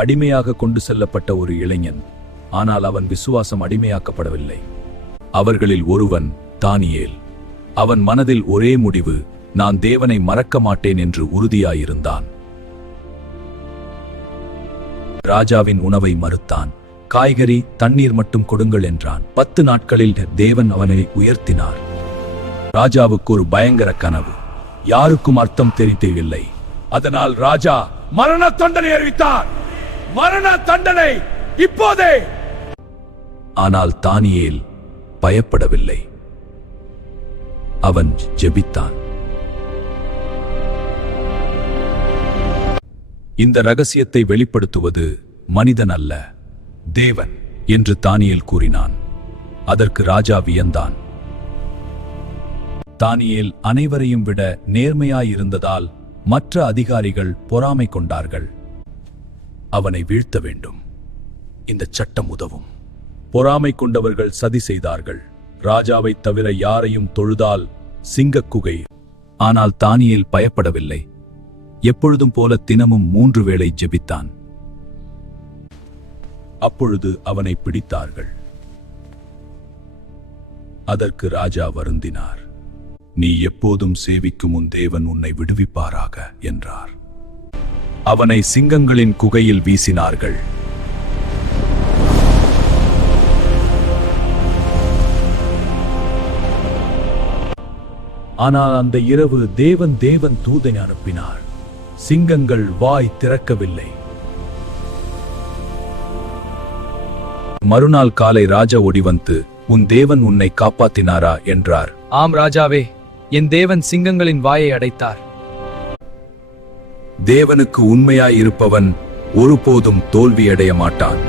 அடிமையாக கொண்டு செல்லப்பட்ட ஒரு இளைஞன். ஆனால் அவன் விசுவாசம் அடிமையாக்கப்படவில்லை. அவர்களில் ஒருவன் தானியேல். அவன் மனதில் ஒரே முடிவு, நான் தேவனை மறக்க மாட்டேன் என்று உறுதியாயிருந்தான். ராஜாவின் உணவை மறுத்தான். காய்கறி, தண்ணீர் மட்டும் கொடுங்கள் என்றான். 10 நாட்களில் தேவன் அவனை உயர்த்தினார். ராஜாவுக்கு ஒரு பயங்கர கனவு. யாருக்கும் அர்த்தம் தெரியவில்லை. அதனால் ராஜா மரண தண்டனை அறிவித்தார். மரண தண்டனை இப்போதே. ஆனால் தானியேல் பயப்படவில்லை. அவன் ஜெபித்தான். இந்த ரகசியத்தை வெளிப்படுத்துவது மனிதன் அல்ல, தேவன் என்று தானியேல் கூறினான். அதற்கு ராஜா வியந்தான். தானியேல் அனைவரையும் விட நேர்மையாயிருந்ததால் மற்ற அதிகாரிகள் பொறாமை கொண்டார்கள். அவனை வீழ்த்த வேண்டும். இந்த சட்டம் உதவும். பொறாமை கொண்டவர்கள் சதி செய்தார்கள். ராஜாவைத் தவிர யாரையும் தொழுதால் சிங்கக் குகை. ஆனால் தானியேல் பயப்படவில்லை. எப்பொழுதும் போல தினமும் 3 வேளை ஜெபித்தான். அப்பொழுது அவனை பிடித்தார்கள். அதற்கு ராஜா வருந்தினார். நீ எப்போதும் சேவிக்கும் உன் தேவன் உன்னை விடுவிப்பாராக என்றார். அவனை சிங்கங்களின் குகையில் வீசினார்கள். ஆனால் அந்த இரவு தேவன் தூதனை அனுப்பினார். சிங்கங்கள் வாய் திறக்கவில்லை. மறுநாள் காலை ராஜா ஓடி வந்து, உன் தேவன் உன்னை காப்பாத்தினாரா என்றார். ஆம் ராஜாவே, என் தேவன் சிங்கங்களின் வாயை அடைத்தார். தேவனுக்கு உண்மையாயிருப்பவன் ஒருபோதும் தோல்வியடைய மாட்டான்.